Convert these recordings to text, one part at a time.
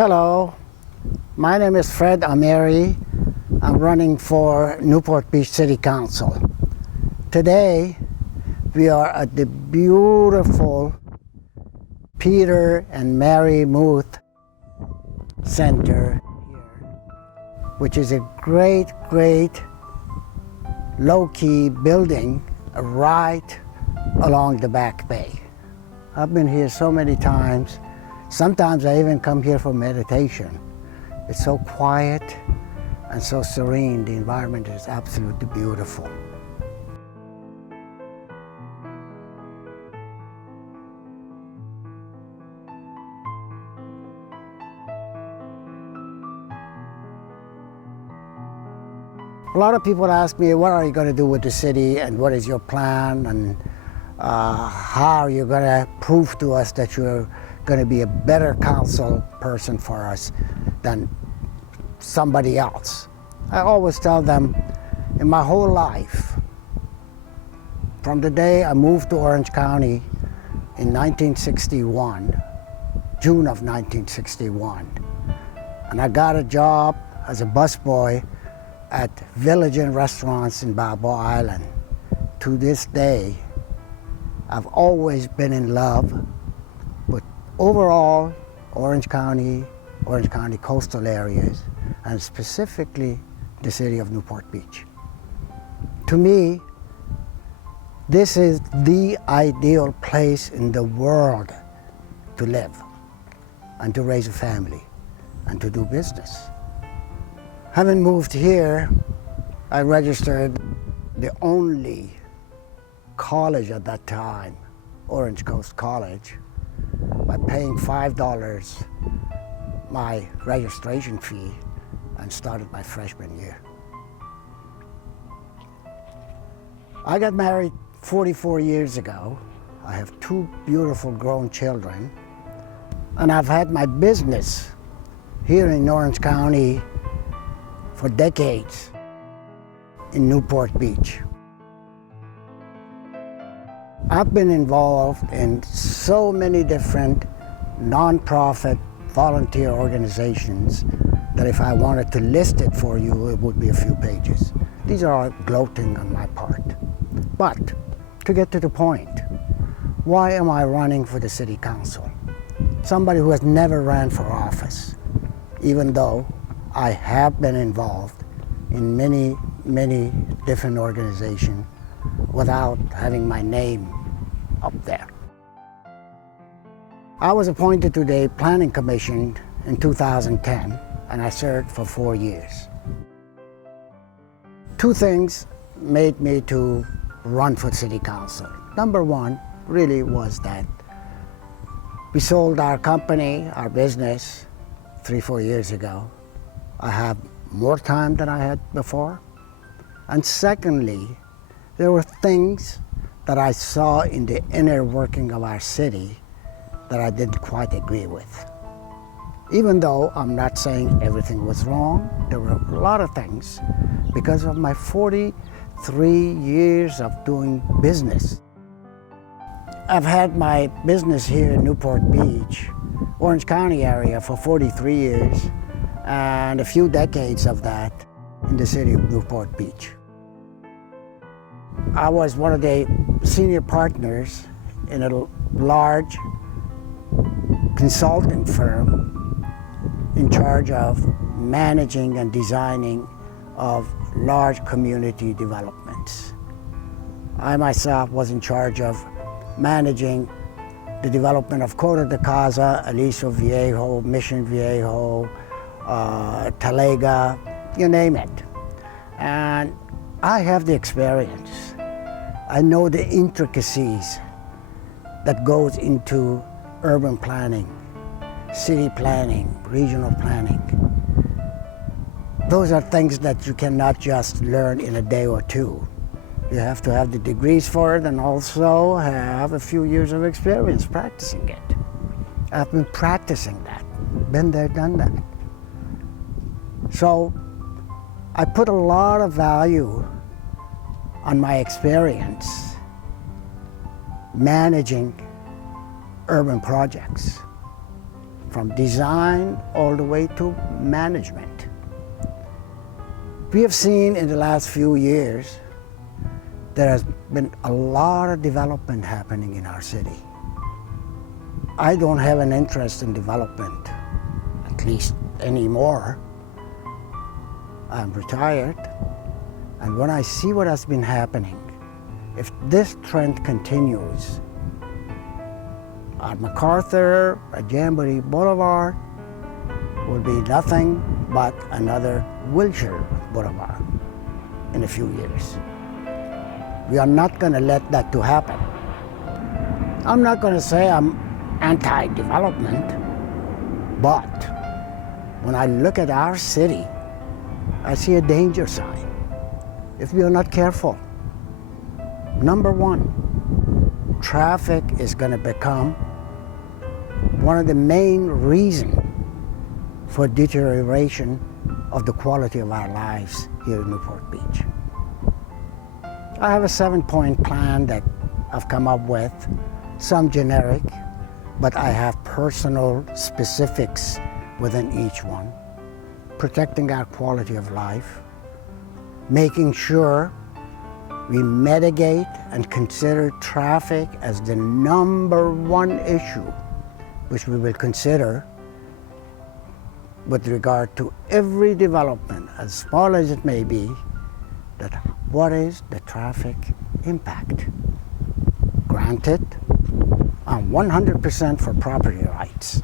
Hello, my name is Fred Ameri. I'm running for Newport Beach City Council. Today, we are at the beautiful Peter and Mary Muth Center here, which is a great low-key building right along the Back Bay. I've been here so many times. Sometimes I even come here for meditation. It's so quiet and so serene. The environment is absolutely beautiful. A lot of people ask me, what are you going to do with the city and what is your plan and how are you going to prove to us that you're going to be a better council person for us than somebody else. I always tell them, in my whole life, from the day I moved to Orange County in 1961, June of 1961, and I got a job as a busboy at Village Inn restaurants in Balboa Island. To this day, I've always been in love with overall Orange County coastal areas, and specifically the city of Newport Beach. To me, this is the ideal place in the world to live and to raise a family and to do business. Having moved here, I registered the only college at that time, Orange Coast College, by paying $5 my registration fee and started my freshman year. I got married 44 years ago. I have two beautiful grown children, and I've had my business here in Orange County for decades in Newport Beach. I've been involved in so many different nonprofit volunteer organizations that if I wanted to list it for you, it would be a few pages. These are all gloating on my part. But to get to the point, why am I running for the city council? Somebody who has never ran for office, even though I have been involved in many different organizations without having my name up there. I was appointed to the Planning Commission in 2010, and I served for 4 years. Two things made me to run for city council. Number one really was that we sold our company, our business, 3-4 years ago. I have more time than I had before. And secondly, there were things that I saw in the inner working of our city that I didn't quite agree with. Even though I'm not saying everything was wrong, there were a lot of things because of my 43 years of doing business. I've had my business here in Newport Beach, Orange County area for 43 years, and a few decades of that in the city of Newport Beach. I was one of the senior partners in a large consulting firm in charge of managing and designing of large community developments. I myself was in charge of managing the development of Coto de Caza, Aliso Viejo, Mission Viejo, Talega, you name it. And I have the experience. I know the intricacies that goes into urban planning, city planning, regional planning. Those are things that you cannot just learn in a day or two. You have to have the degrees for it and also have a few years of experience practicing it. I've been practicing that, been there, done that. So I put a lot of value on my experience managing urban projects. from design all the way to management. We have seen in the last few years there has been a lot of development happening in our city. I don't have an interest in development, at least anymore. I'm retired, and when I see what has been happening, if this trend continues, at MacArthur, at Jamboree Boulevard, will be nothing but another Wilshire Boulevard in a few years. We are not going to let that to happen. I'm not going to say I'm anti-development, but when I look at our city, I see a danger sign if we are not careful. Number one, traffic is going to become one of the main reasons for deterioration of the quality of our lives here in Newport Beach. I have a 7-point plan that I've come up with, some generic, but I have personal specifics within each one. Protecting our quality of life, making sure we mitigate and consider traffic as the number one issue, which we will consider with regard to every development, as small as it may be, that what is the traffic impact? Granted, I'm 100% for property rights.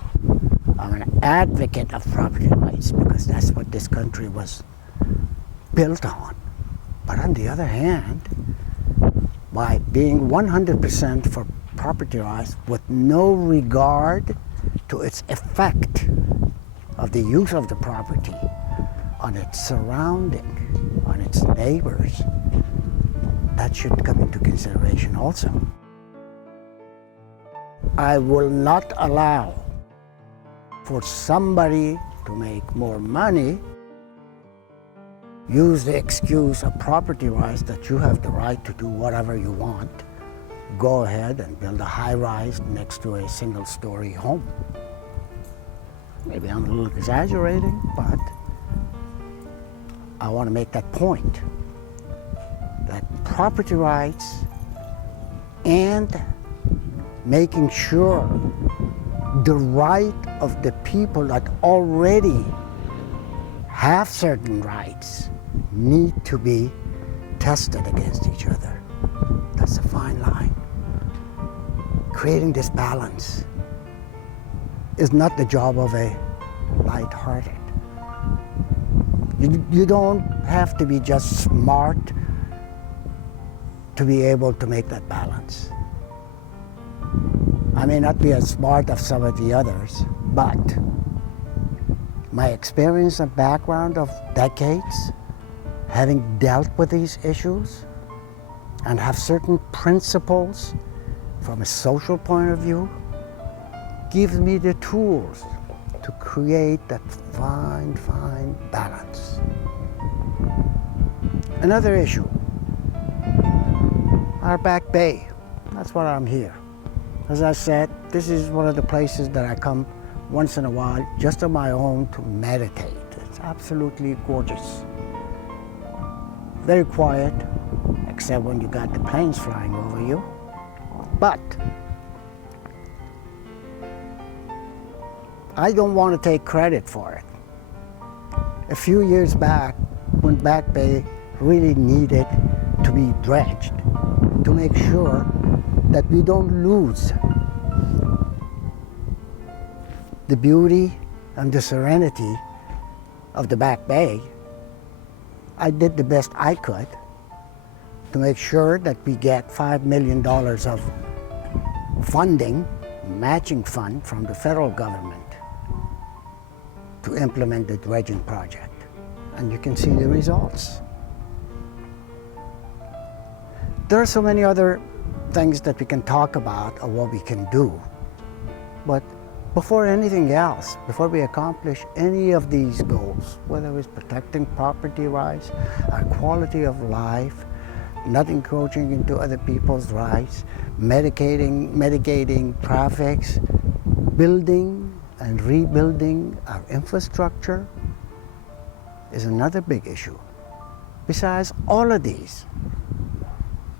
I'm an advocate of property rights because that's what this country was built on. But on the other hand, by being 100% for property rights with no regard to its effect of the use of the property on its surrounding, on its neighbors, that should come into consideration also. I will not allow for somebody to make more money, use the excuse of property rights that you have the right to do whatever you want, go ahead and build a high-rise next to a single-story home. Maybe I'm a little exaggerating, but I want to make that point, that property rights and making sure the right of the people that already have certain rights need to be tested against each other. That's a fine line. Creating this balance is not the job of a light-hearted. You don't have to be just smart to be able to make that balance. I may not be as smart as some of the others, but my experience and background of decades, having dealt with these issues, and have certain principles from a social point of view, gives me the tools to create that fine balance. Another issue, our back bay. That's why I'm here. As I said, this is one of the places that I come once in a while just on my own to meditate. It's absolutely gorgeous. Very quiet, except when you got the planes flying over you. But I don't want to take credit for it. A few years back, when Back Bay really needed to be dredged to make sure that we don't lose the beauty and the serenity of the Back Bay, I did the best I could to make sure that we get $5 million of funding, matching fund from the federal government to implement the dredging project. And you can see the results. There are so many other things that we can talk about or what we can do. But before anything else, before we accomplish any of these goals, whether it's protecting property rights, our quality of life, not encroaching into other people's rights, mitigating traffics, building and rebuilding our infrastructure is another big issue. Besides all of these,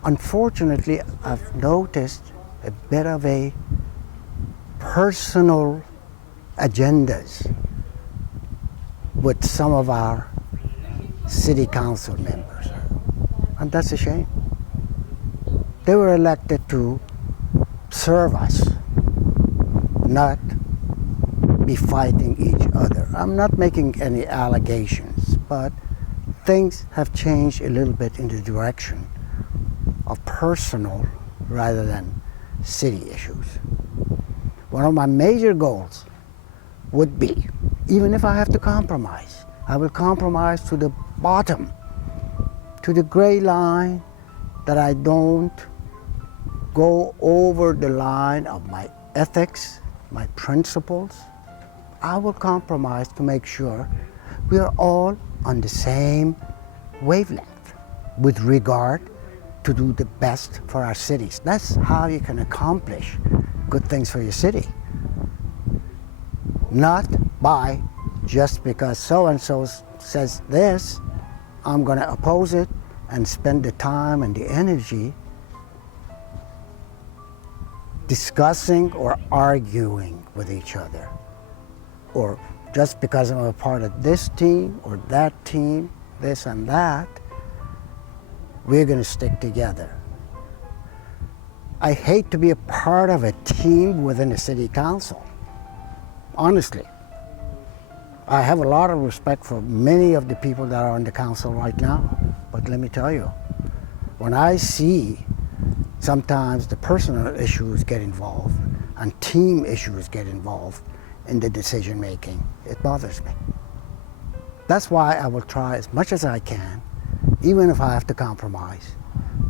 unfortunately, I've noticed a bit of a personal agendas with some of our city council members, and that's a shame. They were elected to serve us, not be fighting each other. I'm not making any allegations, but things have changed a little bit in the direction of personal rather than city issues. One of my major goals would be, even if I have to compromise, I will compromise to the bottom, to the gray line, that I don't go over the line of my ethics, my principles. I will compromise to make sure we are all on the same wavelength with regard to do the best for our cities. That's how you can accomplish good things for your city. Not by just because so-and-so says this, I'm going to oppose it and spend the time and the energy discussing or arguing with each other. Or just because I'm a part of this team or that team, this and that, we're going to stick together. I hate to be a part of a team within a city council. Honestly, I have a lot of respect for many of the people that are on the council right now. But let me tell you, when I see sometimes the personal issues get involved and team issues get involved in the decision making, it bothers me. That's why I will try as much as I can, even if I have to compromise,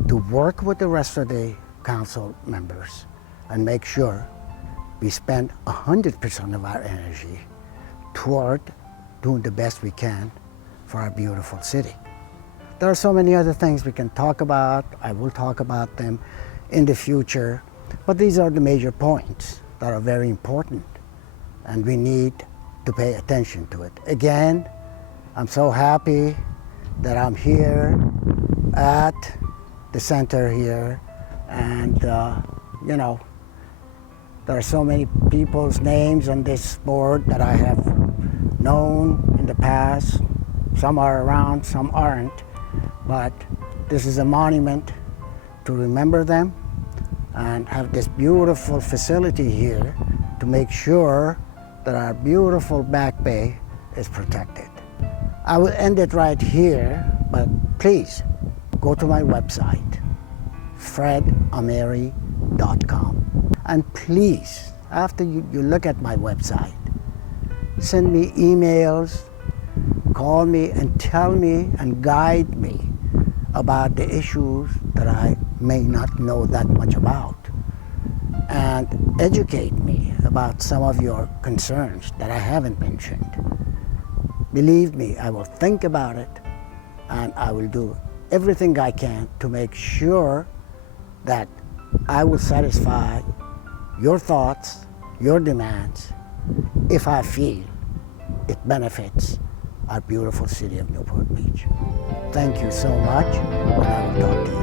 to work with the rest of the council members and make sure we spend 100% of our energy toward doing the best we can for our beautiful city. There are so many other things we can talk about. I will talk about them in the future, but these are the major points that are very important, and we need to pay attention to it. Again, I'm so happy that I'm here at the center here, and you know, there are so many people's names on this board that I have known in the past. Some are around, some aren't, but this is a monument to remember them and have this beautiful facility here to make sure that our beautiful Back Bay is protected. I will end it right here, but please go to my website, fredameri.com. And please, after you look at my website, send me emails, call me and tell me and guide me about the issues that I may not know that much about, and educate me about some of your concerns that I haven't mentioned. Believe me, I will think about it, and I will do everything I can to make sure that I will satisfy your thoughts, your demands, if I feel it benefits our beautiful city of Newport Beach. Thank you so much, and I will talk to you.